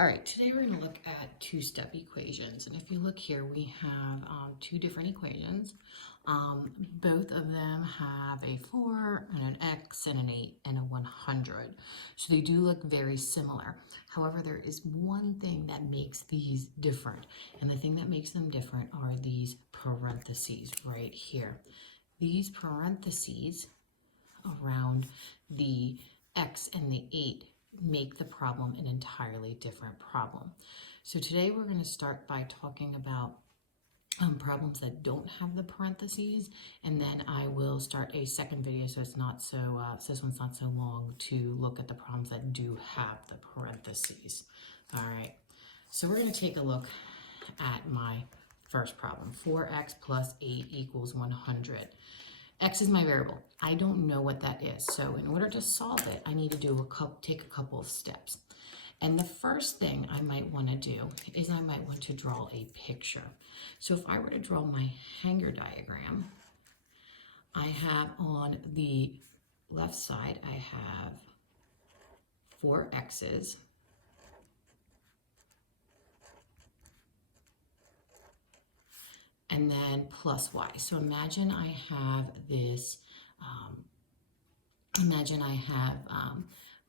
All right, today we're going to look at two-step equations. And if you look here, we have two different equations. Both of them have a 4 and an x and an 8 and a 100. So they do look very similar. However, there is one thing that makes these different. And the thing that makes them different are these parentheses right here. These parentheses around the x and the 8 make the problem an entirely different problem. So today we're going to start by talking about problems that don't have the parentheses, and then I will start a second video so it's not so this one's not so long to look at the problems that do have the parentheses. All right, so we're going to take a look at my first problem. 4x plus 8 equals 100. X is my variable. I don't know what that is. So in order to solve it, I need to take a couple of steps. And the first thing I might want to do is I might want to draw a picture. So if I were to draw my hanger diagram, I have on the left side, I have 4 x's. And then plus y. So imagine I have this,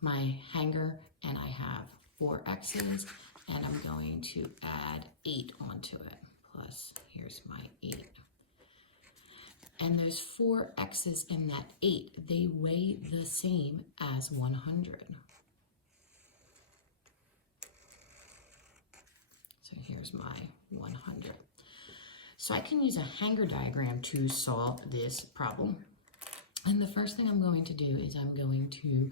my hanger and I have 4 x's and I'm going to add 8 onto it. Plus, here's my 8. And those 4 x's and that 8, they weigh the same as 100. So here's my 100. So I can use a hanger diagram to solve this problem. And the first thing I'm going to do is I'm going to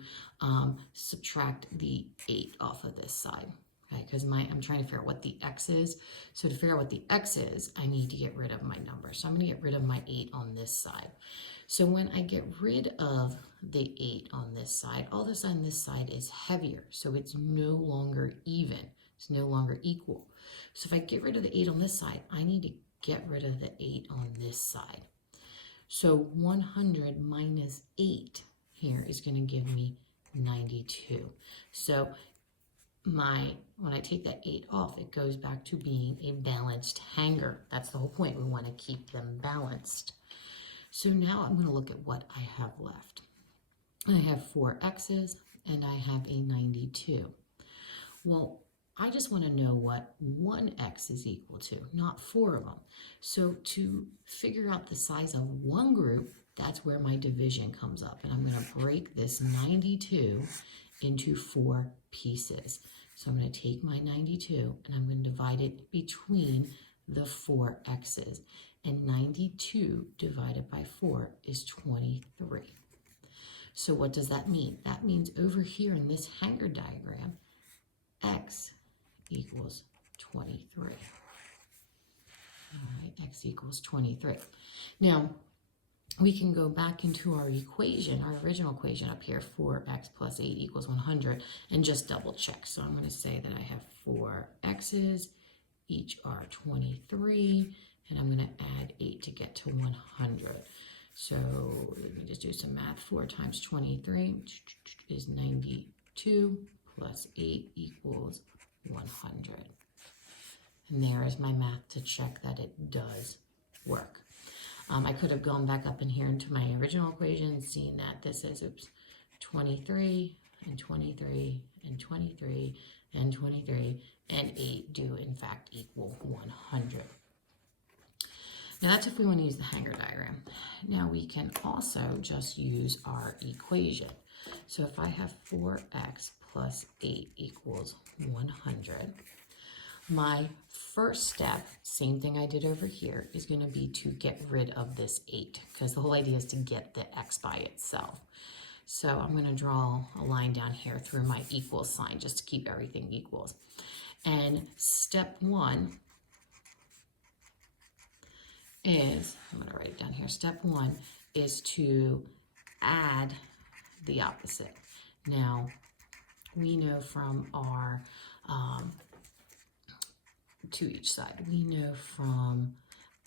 subtract the 8 off of this side, okay? Because I'm trying to figure out what the x is. So to figure out what the x is, I need to get rid of my number. So I'm going to get rid of my 8 on this side. So when I get rid of the 8 on this side, all of a sudden this side is heavier. So it's no longer even. It's no longer equal. So if I get rid of the 8 on this side, I need to get rid of the 8 on this side. So 100 minus 8 here is going to give me 92. So when I take that 8 off, it goes back to being a balanced hanger. That's the whole point. We want to keep them balanced. So now I'm going to look at what I have left. I have 4 x's and I have a 92. Well, I just want to know what 1x is equal to, not 4 of them. So to figure out the size of one group, that's where my division comes up. And I'm going to break this 92 into 4 pieces. So I'm going to take my 92 and I'm going to divide it between the 4 x's. And 92 divided by 4 is 23. So what does that mean? That means over here in this hanger diagram, x equals 23. All right, x equals 23. Now, we can go back into our equation, our original equation up here, 4x plus 8 equals 100, and just double check. So I'm going to say that I have 4 x's, each are 23, and I'm going to add 8 to get to 100. So let me just do some math. 4 times 23 is 92, plus 8 equals 100. And there is my math to check that it does work. I could have gone back up in here into my original equation and seen that this is 23 and 23 and 23 and 23 and 8 do in fact equal 100. Now that's if we want to use the hanger diagram. Now we can also just use our equation. So if I have 4x plus 8 equals 100, my first step, same thing I did over here, is going to be to get rid of this 8, because the whole idea is to get the x by itself. So I'm going to draw a line down here through my equal sign just to keep everything equals. And step 1 is, I'm going to write it down here, step 1 is to add the opposite. Now, we know from our, to each side, we know from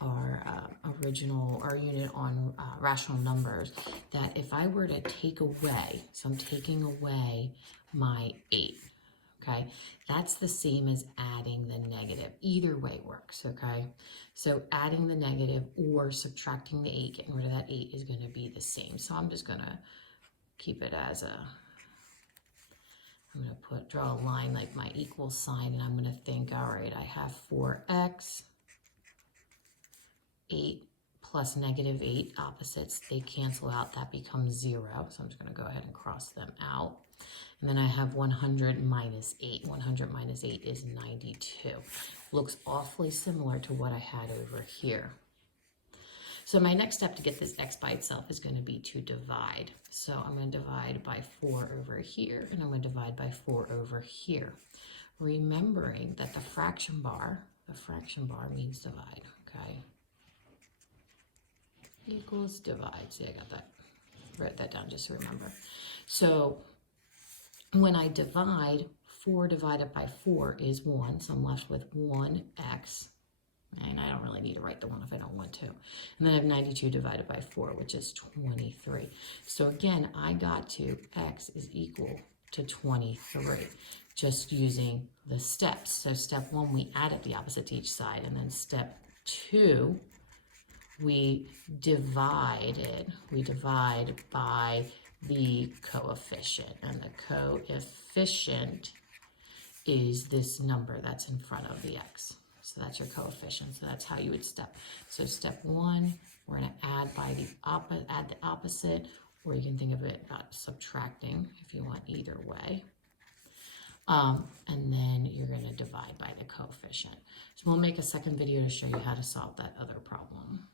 our unit on rational numbers that if I were to take away, so I'm taking away my 8, okay? That's the same as adding the negative. Either way works, okay? So adding the negative or subtracting the 8, getting rid of that 8 is going to be the same. So I'm just going to keep it as a, I'm going to draw a line like my equal sign, and I'm going to think, all right, I have 4x, 8 plus negative 8 opposites, they cancel out, that becomes 0. So I'm just going to go ahead and cross them out. And then I have 100 minus 8. 100 minus 8 is 92. Looks awfully similar to what I had over here. So my next step to get this x by itself is going to be to divide. So I'm going to divide by 4 over here, and I'm going to divide by 4 over here. Remembering that the fraction bar means divide, okay? Equals divide. See, I got that. Write that down just to remember. So when I divide, 4 divided by 4 is 1, so I'm left with 1x, and I don't really need to write the 1 if I don't want to. And then I have 92 divided by 4, which is 23. So again, I got to x is equal to 23, just using the steps. So step 1, we added the opposite to each side, and then step 2, we divide by the coefficient, and the coefficient is this number that's in front of the x. So that's your coefficient. So that's how you would step. So step 1, we're going to add the opposite, or you can think of it about subtracting if you want, either way. And then you're going to divide by the coefficient. So we'll make a second video to show you how to solve that other problem.